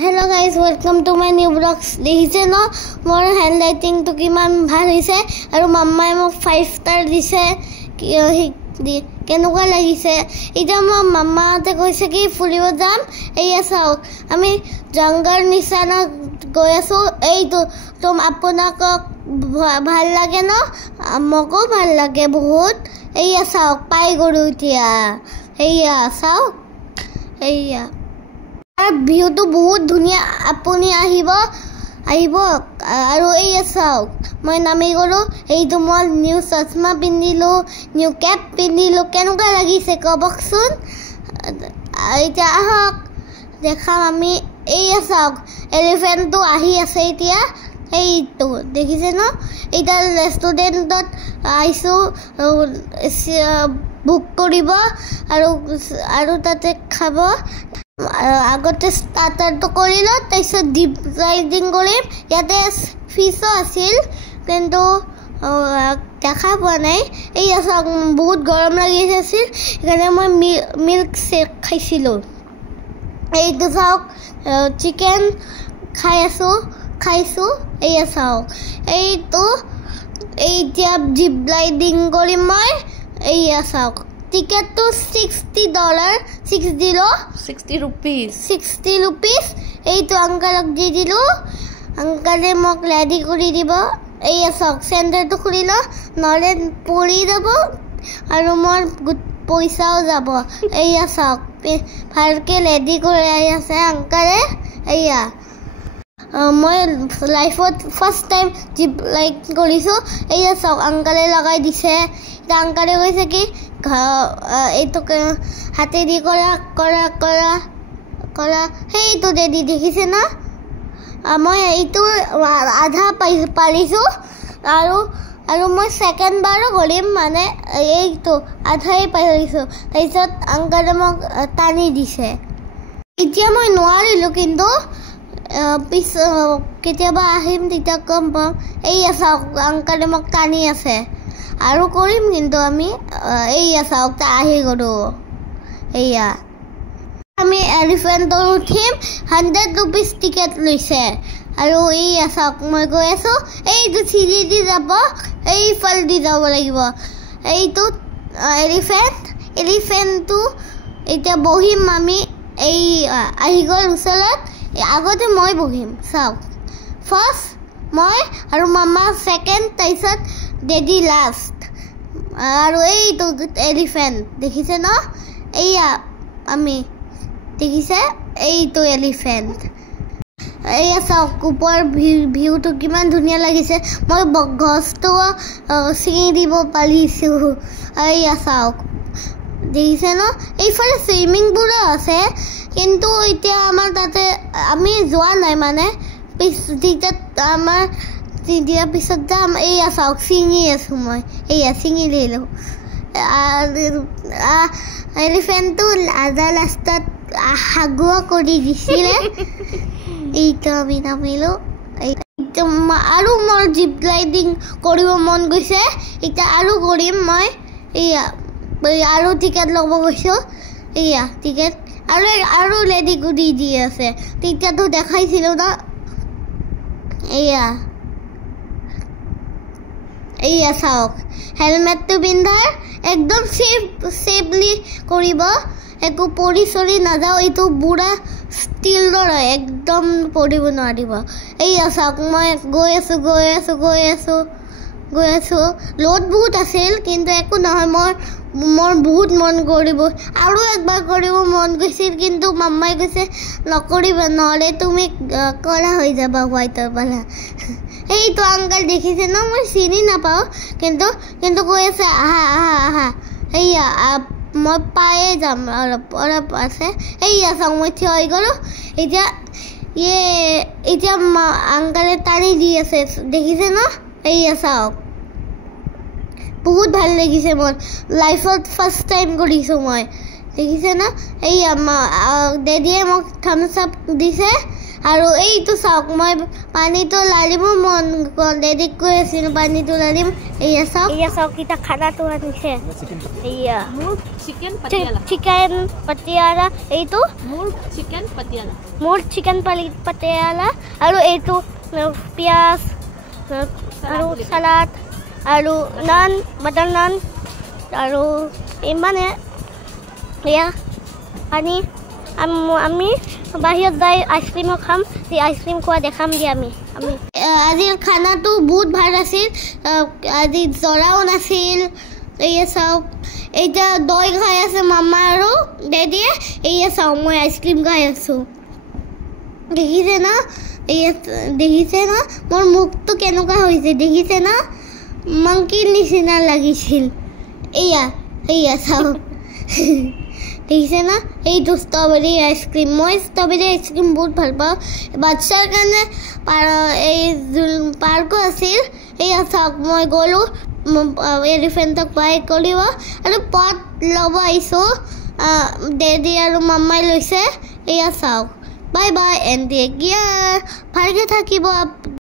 Hello guys, welcome to my new vlogs. দেখিছে ন মোৰ হ্যান্ডৰাইটিং তো কিমান ভাল হৈছে আৰু মাম্মাই মোক 5 ষ্টাৰ দিছে কেনেকুৱা লাগিছে এটা মই মাম্মাতে কৈছে কি ফুৰিব যাম এইয়া চাওক আমি জংগল নিচানা গৈ আছো এইটো তোম আপোনাক ভাল লাগে ন মোকো ভাল লাগে বহুত এইয়া চাওক পাই গৰু এতিয়া এইয়া চাওক এইয়া ভিউ তো বহুত ধুনিয়া আপুনি আহিব আৰু এই চাওক মই নামি গলো এইটো মই নিউ চশমা পিন্ধিলো নিউ কেপ পিন্ধিলো কেনেকুৱা লাগিছে কবকচোন এতিয়া আহক দেখাম আমি এই চাওক এলিফেন্টটো আহি আছে এতিয়া এইটো দেখিছে ন এটা ৰেষ্টুৰেণ্টত আইছো বুক কৰিব আৰু তাতে খাব আগতে স্টাৰ্টাৰটো কৰিলো তাৰপিছত ডিপ ৰাইডিং কৰিম ইয়াতে ফিছো আছিল কিন্তু দেখা পোৱা নাই এই চাওক বহুত গৰম লাগি আছিল সেইকাৰণে মই মিল্ক শ্বেক খাইছিলোঁ এইটো চাওক চিকেন খাইছোঁ এইয়া চাওক এইটো এতিয়া ডিপ ৰাইডিং কৰিম মই এইয়া চাওক টিকেট তো $60 rupees এইটো আংকালক দি দিলো আংকালে মোক ৰেডি কৰি দিব এইয়া চাওক চেণ্টাৰটো খুলিলো নহলে পৰি যাব আৰু মোৰ পইচাও যাব এইয়া চাওক ভালকে ৰেডি কৰি আছে আংকালে এইয়া মই লাইফত ফাৰ্ষ্ট টাইম জিপ লাইক কৰিছোঁ এইয়া চাওক আংকালে লগাই দিছে আংকালে কৈছে কি এইটো হাতেদি কৰা সেইটো দেদি দেখিছে না মই এইটো আধা পাৰিছোঁ আৰু মই ছেকেণ্ড বাৰো কৰিম মানে এইটো আধাই পাৰিছোঁ তাৰপিছত আংকালে মোক টানি দিছে এতিয়া মই নোৱাৰিলোঁ কিন্তু কেতিয়াবা আহিম তেতিয়া গম পাম এইয়া চাওক আংকালে মোক টানি আছে আৰু কৰিম কিন্তু আমি এইয়া চাওক আহি গলো এইয়া আমি এলিফেণ্টত উঠিম $100 টিকেট লৈছে আৰু এইয়া চাওক মই গৈ আছোঁ এইটো চিৰি দি যাব এইফালেদি যাব লাগিব এইটো এলিফেণ্টটো এতিয়া বহিম আমি এই আহি গ'ল ওচৰত আগতে মই বহিম চাওক ফাৰ্ষ্ট মই আৰু মামা ছেকেণ্ড তাৰপিছত ডেডি লাষ্ট আৰু এইটো এলিফেণ্ট দেখিছে ন এইয়া আমি দেখিছে এইটো এলিফেণ্ট এইয়া চাওক ওপৰ ভিউটো কিমান ধুনীয়া লাগিছে মই গছটো ছিঙি দিব পাৰিছোঁ এইয়া চাওক দেখিছে ন এইফালে চুইমিং পুলো আছে কিন্তু এতিয়া আমাৰ তাতে আমি যোৱা নাই মানে আমাৰ দিয়াৰ পিছত যাম এইয়া চাওক ছিঙি আছোঁ মই এইয়া ছিঙি দিলোঁ এলিফেণ্টটো আধা লাষ্টত হাগুৱা কৰি দিছিলে এইটো আমি নামিলোঁ আৰু মোৰ জিপ ৰাইডিং কৰিব মন গৈছে এতিয়া আৰু কৰিম মই এইয়া আৰু টিকেট ল'ব গৈছোঁ এইয়া টিকেট আৰু ৰেডি কৰি দি আছে তেতিয়াতো দেখাইছিলোঁ ন এইয়া চাওক হেলমেটটো পিন্ধাৰ একদম ছেফলি কৰিব একো পৰি চৰি নাযাওঁ এইটো বুঢ়া ষ্টিলৰ হয় একদম পৰিব নোৱাৰিব এইয়া চাওক মই গৈ আছোঁ লোড বহুত আছিল কিন্তু একো নহয় মোৰ বহুত মন কৰিব আৰু একবাৰ কৰিব মন গৈছিল কিন্তু মাম্মাই কৈছে নকৰিবা নহ'লে তুমি কৰা হৈ যাবা হোৱাইটৰ পৰা এইটো আংকাল দেখিছে ন মই চিনি নাপাওঁ কিন্তু কৈ আছে আহা এইয়া মই পায়ে যাম অলপ আছে এইয়া চাওক মই থিয় হৈ গ'লোঁ এতিয়া আংকালে টানি দি আছে দেখিছে ন এইয়া চাওক বহুত ভাল লাগিছে মোৰ লাইফত ফাৰ্ষ্ট টাইম কৰিছোঁ মই দেখিছে ন এইয়া ডেডিয়ে মোক থামছ আপ দিছে আৰু এইটো চাওক মই পানীটো লাৰিব মন দেৰি কৰি আছিলোঁ পানীটো লাৰিম এয়া চাওক এটা খানাটো আনিছে এয়া চিকেন পাটিয়ালা এইটো মোৰ চিকেন পাটিয়ালা আৰু এইটো পিঁয়াজ আৰু চালাড আৰু নান বাটাৰ নান আৰু ইমানে এয়া পানী আমি বাহিৰত যাই আইচক্ৰীমো খাম সেই আইচক্ৰীম খোৱা দেখাম দিয়া আমি আজিৰ খানাটো বহুত ভাল আছিল আজি জৰাও নাছিল এয়া চাওক এতিয়া দৈ খাই আছে মামা আৰু ডেডিয়ে এয়া চাওক মই আইচক্ৰীম খাই আছোঁ দেখিছে না মোৰ মুখটো কেনেকুৱা হৈছে দেখিছে না মাংকিৰ নিচিনা লাগিছিল এয়া চাওক দেখিছে না এইটো ষ্ট্ৰবেৰী আইচক্ৰীম মই ষ্ট্ৰবেৰী আইচক্ৰীম বহুত ভাল পাওঁ বাচ্চাৰ কাৰণে এই পাৰ্কো আছিল এয়া চাওক মই গ'লোঁ এলিফেণ্টক বাই কৰিব আৰু পট ল'ব আহিছোঁ ডেডি আৰু মামাই লৈছে এয়া চাওক bye bye and take care ভালকৈ থাকিব